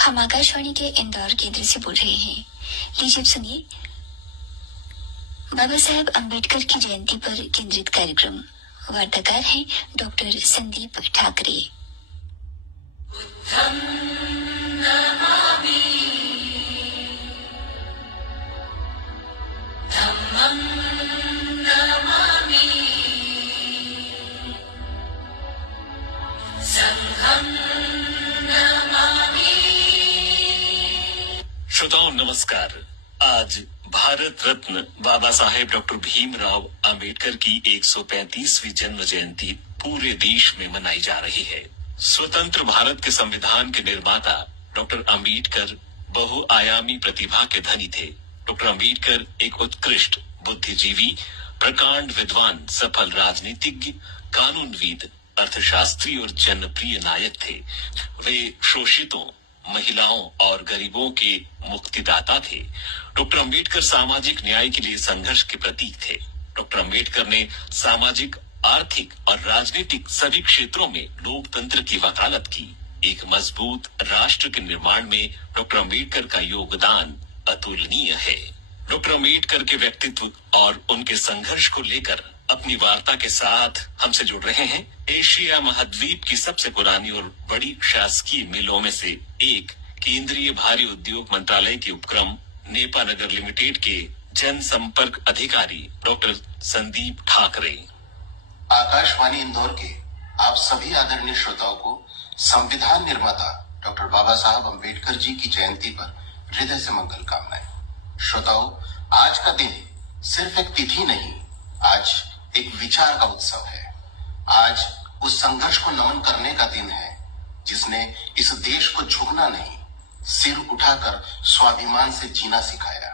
हम आकाशवाणी के इंदौर केंद्र से बोल रहे हैं। लीजिए सुनिए बाबा साहेब अम्बेडकर की जयंती पर केंद्रित कार्यक्रम। वार्ताकार हैं डॉक्टर संदीप ठाकरे। श्रोताओं नमस्कार। आज भारत रत्न बाबा साहेब डॉक्टर भीमराव अंबेडकर की 135वीं जन्म जयंती पूरे देश में मनाई जा रही है। स्वतंत्र भारत के संविधान के निर्माता डॉक्टर अंबेडकर बहुआयामी प्रतिभा के धनी थे। डॉक्टर अंबेडकर एक उत्कृष्ट बुद्धिजीवी, प्रकांड विद्वान, सफल राजनीतिज्ञ, कानूनविद, अर्थशास्त्री और जनप्रिय नायक थे। वे शोषितों, महिलाओं और गरीबों के मुक्तिदाता थे। डॉक्टर अंबेडकर सामाजिक न्याय के लिए संघर्ष के प्रतीक थे। डॉक्टर अंबेडकर ने सामाजिक, आर्थिक और राजनीतिक सभी क्षेत्रों में लोकतंत्र की वकालत की। एक मजबूत राष्ट्र के निर्माण में डॉक्टर अंबेडकर का योगदान अतुलनीय है। डॉक्टर अंबेडकर के व्यक्तित्व और उनके संघर्ष को लेकर अपनी वार्ता के साथ हमसे जुड़ रहे हैं एशिया महाद्वीप की सबसे पुरानी और बड़ी शासकीय मिलों में से एक केंद्रीय भारी उद्योग मंत्रालय के उपक्रम नेपानगर लिमिटेड के जनसंपर्क अधिकारी डॉक्टर संदीप ठाकरे। आकाशवाणी इंदौर के आप सभी आदरणीय श्रोताओं को संविधान निर्माता डॉक्टर बाबा साहब अम्बेडकर जी की जयंती पर हृदय से मंगल कामनाएं। श्रोताओं, आज का दिन सिर्फ एक तिथि नहीं, आज एक विचार का उत्सव है। आज उस संघर्ष को नमन करने का दिन है जिसने इस देश को झुकना नहीं, सिर उठाकर स्वाभिमान से जीना सिखाया।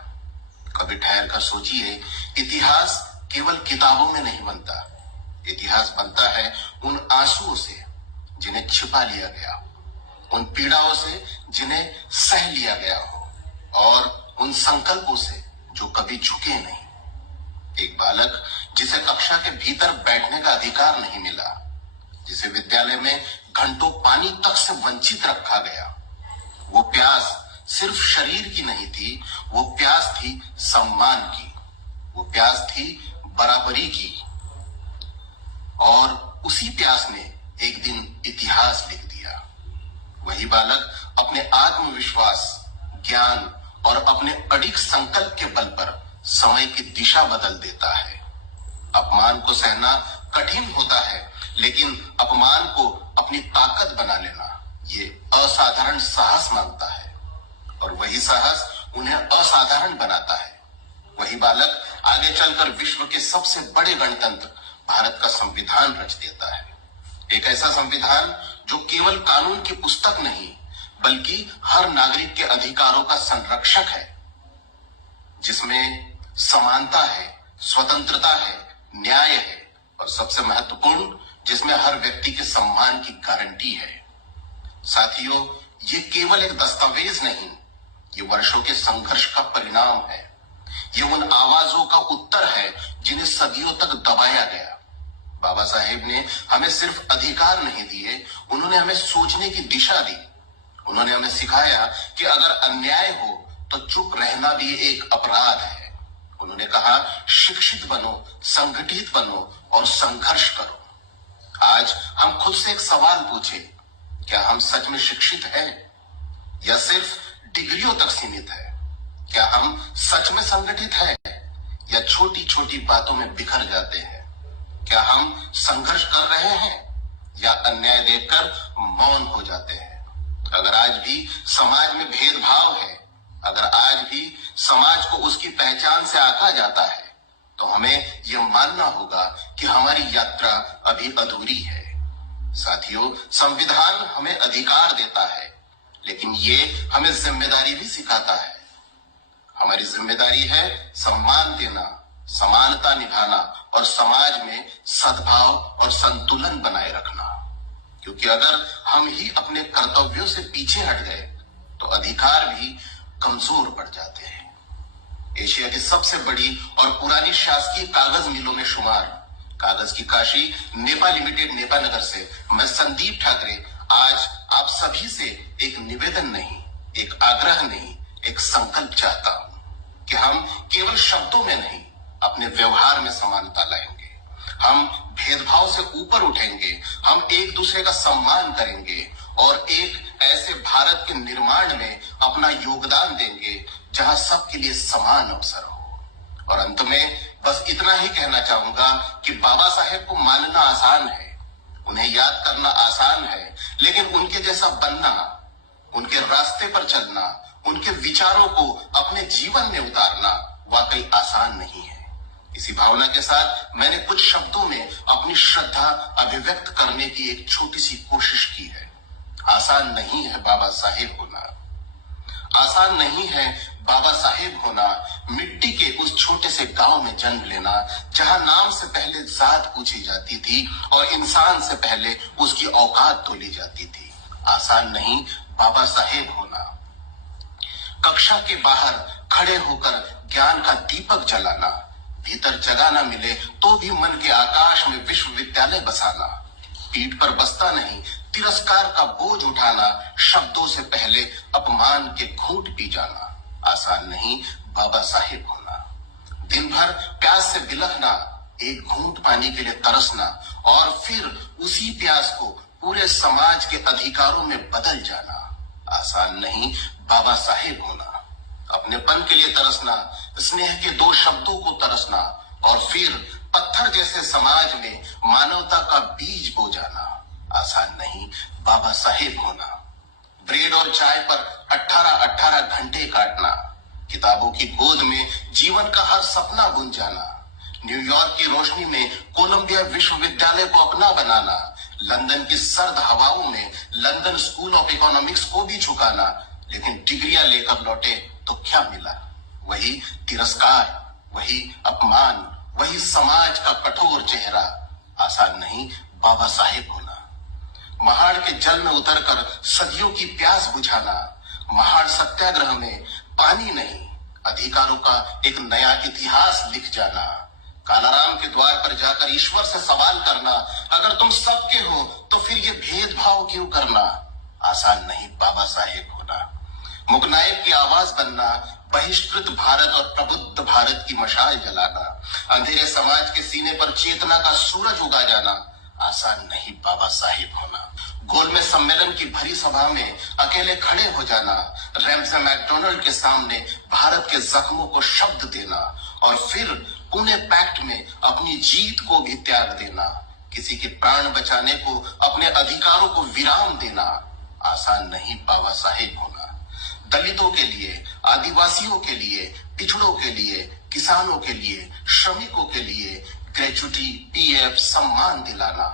कभी ठहर कर सोचिए, इतिहास केवल किताबों में नहीं बनता। इतिहास बनता है उन आंसुओं से जिन्हें छिपा लिया गया, उन पीड़ाओं से जिन्हें सह लिया गया हो, और उन संकल्पों से जो कभी झुके नहीं। एक बालक जिसे कक्षा के भीतर बैठने का अधिकार नहीं मिला, जिसे विद्यालय में घंटों पानी तक से वंचित रखा गया, वो प्यास सिर्फ शरीर की नहीं थी, वो प्यास थी सम्मान की, वो प्यास थी बराबरी की। और उसी प्यास ने एक दिन इतिहास लिख दिया। वही बालक अपने आत्मविश्वास, ज्ञान और अपने अडिग संकल्प के बल पर समय की दिशा बदल देता है। अपमान को सहना कठिन होता है, लेकिन अपमान को अपनी ताकत बना लेना ये असाधारण साहस मांगता है, और वही साहस उन्हें असाधारण बनाता है। वही बालक आगे चलकर विश्व के सबसे बड़े गणतंत्र भारत का संविधान रच देता है। एक ऐसा संविधान जो केवल कानून की पुस्तक नहीं, बल्कि हर नागरिक के अधिकारों का संरक्षक है, जिसमें समानता है, स्वतंत्रता है, न्याय है, और सबसे महत्वपूर्ण, जिसमें हर व्यक्ति के सम्मान की गारंटी है। साथियों, ये केवल एक दस्तावेज नहीं, ये वर्षों के संघर्ष का परिणाम है। ये उन आवाजों का उत्तर है जिन्हें सदियों तक दबाया गया। बाबा साहेब ने हमें सिर्फ अधिकार नहीं दिए, उन्होंने हमें सोचने की दिशा दी। उन्होंने हमें सिखाया कि अगर अन्याय हो तो चुप रहना भी एक अपराध है। उन्होंने कहा, शिक्षित बनो, संगठित बनो और संघर्ष करो। आज हम खुद से एक सवाल पूछे, क्या हम सच में शिक्षित हैं या सिर्फ डिग्रियों तक सीमित है? क्या हम सच में संगठित हैं या छोटी छोटी बातों में बिखर जाते हैं? क्या हम संघर्ष कर रहे हैं या अन्याय देखकर मौन हो जाते हैं? अगर आज भी समाज में भेदभाव है, अगर आज भी समाज को उसकी पहचान से आंका जाता है, तो हमें यह मानना होगा कि हमारी यात्रा अभी अधूरी है। साथियों, संविधान हमें अधिकार देता है, लेकिन ये हमें जिम्मेदारी भी सिखाता है। हमारी जिम्मेदारी है सम्मान देना, समानता निभाना और समाज में सद्भाव और संतुलन बनाए रखना। क्योंकि अगर हम ही अपने कर्तव्यों से पीछे हट गए तो अधिकार भी कमजोर पड़ जाते हैं। एशिया की सबसे बड़ी और पुरानी शासकीय कागज मिलों में शुमार कागज की काशी नेपा लिमिटेड नेपानगर से मैं संदीप ठाकरे आज आप सभी से एक निवेदन नहीं एक आग्रह नहीं, एक संकल्प चाहता हूं कि हम केवल शब्दों में नहीं, अपने व्यवहार में समानता लाएंगे। हम भेदभाव से ऊपर उठेंगे, हम एक दूसरे का सम्मान करेंगे और एक ऐसे भारत के निर्माण में अपना योगदान देंगे जहां सबके लिए समान अवसर हो। और अंत में बस इतना ही कहना चाहूंगा कि बाबा साहेब को मानना आसान है, उन्हें याद करना आसान है, लेकिन उनके जैसा बनना, उनके रास्ते पर चलना, उनके विचारों को अपने जीवन में उतारना वाकई आसान नहीं है। इसी भावना के साथ मैंने कुछ शब्दों में अपनी श्रद्धा अभिव्यक्त करने की एक छोटी सी कोशिश की है। आसान नहीं है बाबा साहेब होना, आसान नहीं है बाबा साहेब होना, मिट्टी के उस छोटे से गांव में जन्म लेना जहां नाम से पहले जात पूछी जाती थी और इंसान से पहले उसकी औकात तोली जाती थी। आसान नहीं बाबा साहेब होना, कक्षा के बाहर खड़े होकर ज्ञान का दीपक जलाना, भीतर जगह न मिले तो भी मन के आकाश में विश्वविद्यालय बसाना, पीठ पर बस्ता नहीं तिरस्कार का बोझ उठाना, शब्दों से पहले अपमान के घूंट पी जाना। आसान नहीं बाबा साहेब होना, दिन भर प्यास से बिलखना, एक घूंट पानी के लिए तरसना और फिर उसी प्यास को पूरे समाज के अधिकारों में बदल जाना। आसान नहीं बाबा साहेब होना, अपनेपन के लिए तरसना, स्नेह के दो शब्दों को तरसना और फिर पत्थर जैसे समाज में मानवता का बीज बो जाना। आसान नहीं बाबा साहेब होना, ब्रेड और चाय पर 18-18 घंटे काटना, किताबों की गोद में जीवन का हर सपना बुन जाना, न्यूयॉर्क की रोशनी में कोलंबिया विश्वविद्यालय को अपना बनाना, लंदन की सर्द हवाओं में लंदन स्कूल ऑफ इकोनॉमिक्स को भी झुकाना, लेकिन डिग्रियां लेकर लौटे तो क्या मिला? वही तिरस्कार, वही अपमान, वही समाज का कठोर चेहरा। आसान नहीं बाबा साहेब होना, महाड़ के जल में उतरकर सदियों की प्यास बुझाना, महाड़ सत्याग्रह में पानी नहीं अधिकारों का एक नया इतिहास लिख जाना, कालाराम के द्वार पर जाकर ईश्वर से सवाल करना, अगर तुम सबके हो तो फिर ये भेदभाव क्यों करना? आसान नहीं बाबा साहेब होना, मुकनायब की आवाज बनना, बहिष्कृत भारत और प्रबुद्ध भारत की मशाल जलाना, अंधेरे समाज के सीने पर चेतना का सूरज उगा जाना। आसान नहीं बाबा साहेब होना, गोलमेज सम्मेलन की भरी सभा में अकेले खड़े हो जाना, रैमसे मैकडोनल्ड के सामने भारत के जख्मों को शब्द देना और फिर पुणे पैक्ट में अपनी जीत को भी त्याग देना, किसी के प्राण बचाने को, अपने अधिकारों को विराम देना। आसान नहीं बाबा साहेब होना, दलितों के लिए, आदिवासियों के लिए, पिछड़ों के लिए, किसानों के लिए, श्रमिकों के लिए ग्रेच्युटी, पीएफ, सम्मान दिलाना,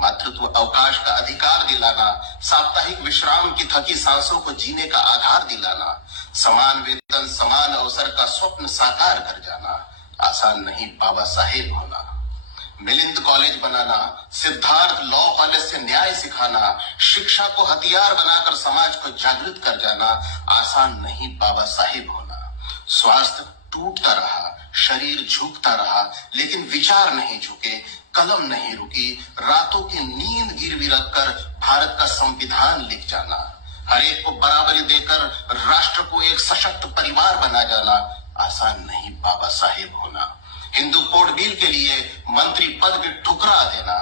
मातृत्व अवकाश का अधिकार दिलाना, साप्ताहिक विश्राम की थकी सांसों को जीने का आधार दिलाना, समान वेतन, समान अवसर का स्वप्न साकार कर जाना। आसान नहीं बाबा साहेब होना, मिलिंद कॉलेज बनाना, सिद्धार्थ लॉ कॉलेज से न्याय सिखाना, शिक्षा को हथियार बनाकर समाज को जागृत कर जाना। आसान नहीं बाबा साहेब होना, स्वास्थ्य टूटता रहा, शरीर झुकता रहा, लेकिन विचार नहीं झुके, कलम नहीं रुकी, रातों की नींद गिरवी रखकर भारत का संविधान लिख जाना, हर एक को बराबरी देकर राष्ट्र को एक सशक्त परिवार बना जाना। आसान नहीं बाबा साहेब होना, हिंदू कोड बिल के लिए मंत्री पद भी ठुकरा देना,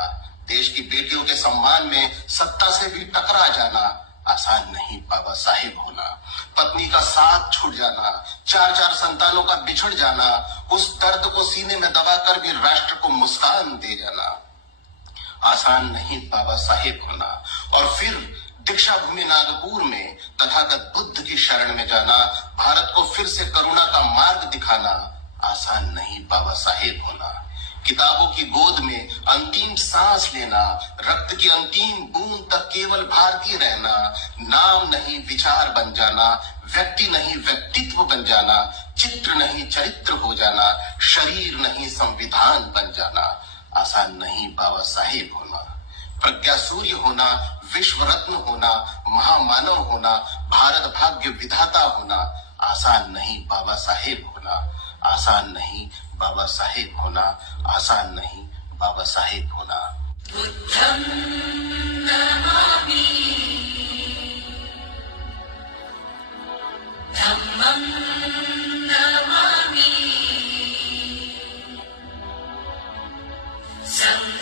देश की बेटियों के सम्मान में सत्ता से भी टकरा जाना। आसान नहीं बाबा साहेब होना, पत्नी का साथ छूट जाना, 4-4 संतानों का बिछड़ जाना, उस दर्द को सीने में दबाकर भी राष्ट्र को मुस्कान दे जाना। आसान नहीं बाबा साहेब होना और फिर दीक्षा भूमि नागपुर में तथागत बुद्ध की शरण में जाना, भारत को फिर से करुणा का मार्ग दिखाना। आसान नहीं बाबा साहेब होना, किताबों की गोद में अंतिम सांस लेना, रक्त की अंतिम बूंद तक केवल भारतीय रहना, नाम नहीं विचार बन जाना, व्यक्ति नहीं व्यक्तित्व बन जाना, चित्र नहीं चरित्र हो जाना, शरीर नहीं संविधान बन जाना। आसान नहीं बाबा साहेब होना, प्रज्ञा सूर्य होना, विश्व रत्न होना, महामानव होना, भारत भाग्य विधाता होना। आसान नहीं बाबा साहेब होना, आसान नहीं बाबा साहेब होना, आसान नहीं बाबा साहेब होना। बुद्धं नमामि। साहब